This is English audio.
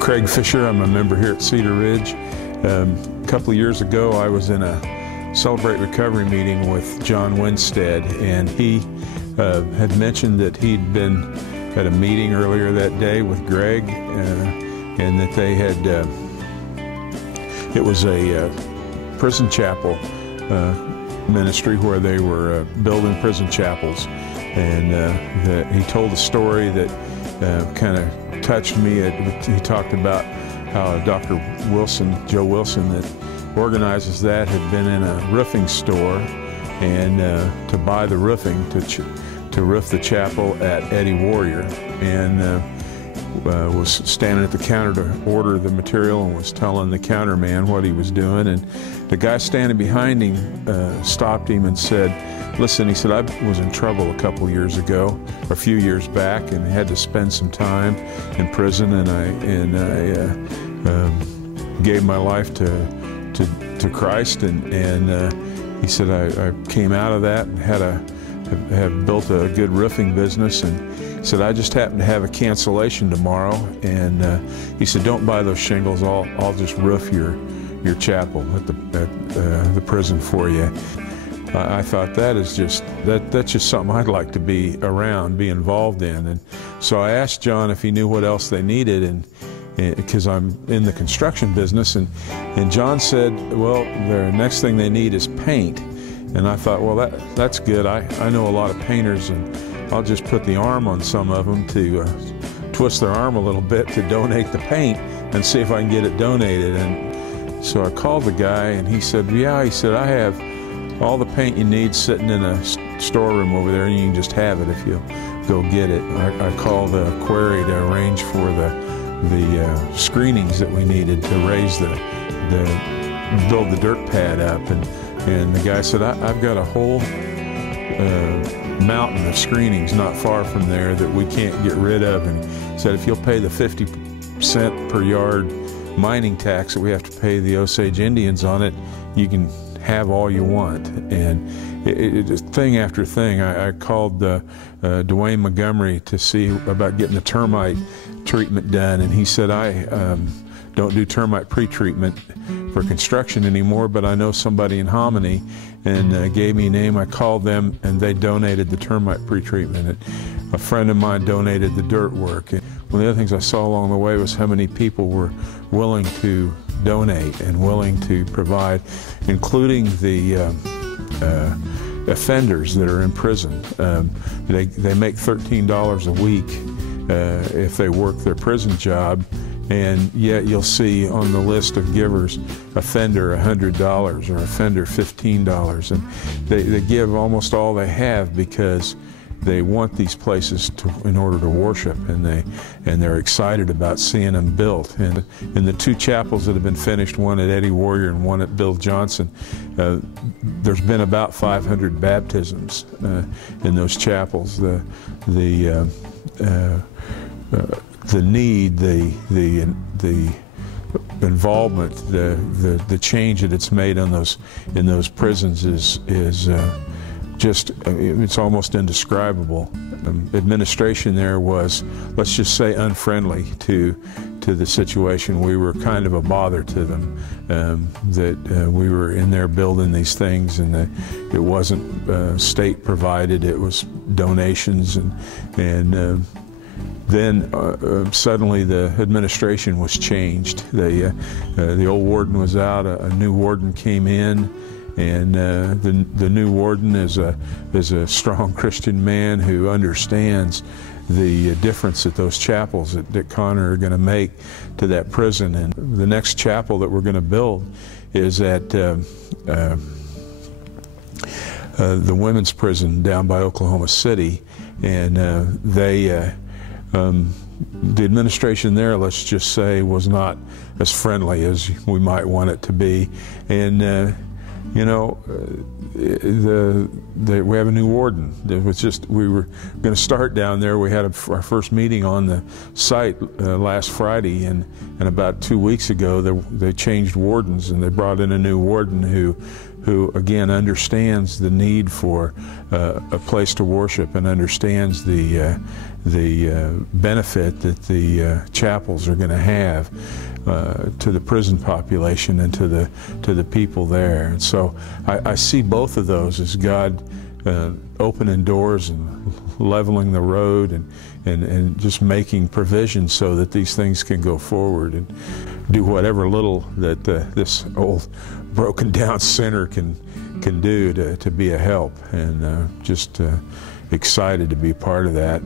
Craig Fisher. I'm a member here at Cedar Ridge. A couple of years ago, I was in a Celebrate Recovery meeting with John Winstead, and he had mentioned that he'd been at a meeting earlier that day with Greg, and that they had, it was a prison chapel ministry where they were building prison chapels, and he told a story that kind of touched me. He talked about how Dr. Wilson, Joe Wilson, that organizes that, had been in a roofing store and to buy the roofing to roof the chapel at Eddie Warrior, and was standing at the counter to order the material and was telling the counterman what he was doing, and the guy standing behind him stopped him and said, "Listen," he said, "I was in trouble a couple years ago, a few years back, and had to spend some time in prison, and I gave my life to Christ, and he said, I came out of that and have built a good roofing business, and he said, I just happened to have a cancellation tomorrow, and he said, don't buy those shingles, I'll just roof your chapel at the prison for you." I thought that's just something I'd like to be around, be involved in, and so I asked John if he knew what else they needed, and because I'm in the construction business, and John said, well, the next thing they need is paint. And I thought, well, that's good. I know a lot of painters, and I'll just put the arm on some of them to twist their arm a little bit to donate the paint and see if I can get it donated. And so I called the guy, and he said, yeah, he said, I have all the paint you need sitting in a storeroom over there, and you can just have it if you go get it. I called the quarry to arrange for the screenings that we needed to raise build the dirt pad up, and the guy said, I've got a whole mountain of screenings not far from there that we can't get rid of, and he said, if you'll pay the 50-cent per yard mining tax that we have to pay the Osage Indians on it, you can have all you want. And thing after thing, I called Dwayne Montgomery to see about getting the termite treatment done, and he said, I don't do termite pre-treatment for construction anymore, but I know somebody in Hominy, and gave me a name. I called them, and they donated the termite pre-treatment. A friend of mine donated the dirt work. And one of the other things I saw along the way was how many people were willing to donate and willing to provide, including the offenders that are in prison. They make $13 a week if they work their prison job, and yet you'll see on the list of givers, offender $100 or offender $15, and they give almost all they have because they want these places in order to worship, and they're excited about seeing them built. And in the two chapels that have been finished, one at Eddie Warrior and one at Bill Johnson, there's been about 500 baptisms in those chapels. The need, the involvement, the change that it's made on in those prisons is just, it's almost indescribable. Administration there was, let's just say, unfriendly to the situation. We were kind of a bother to them, that we were in there building these things, and it wasn't state provided, it was donations, and then suddenly the administration was changed. The old warden was out, a new warden came in, and the new warden is a strong Christian man who understands the difference that those chapels that Conner are going to make to that prison. And the next chapel that we're going to build is at the women's prison down by Oklahoma City, and the administration there, let's just say, was not as friendly as we might want it to be. And you know, we have a new warden. It was just, we were going to start down there. We had our first meeting on the site last Friday, and about 2 weeks ago they changed wardens, and they brought in a new warden who who again understands the need for a place to worship and understands the benefit that the chapels are going to have to the prison population and to the people there. And so I see both of those as God opening doors and leveling the road and just making provisions so that these things can go forward and do whatever little that this old broken down sinner can do to be a help, and just excited to be part of that.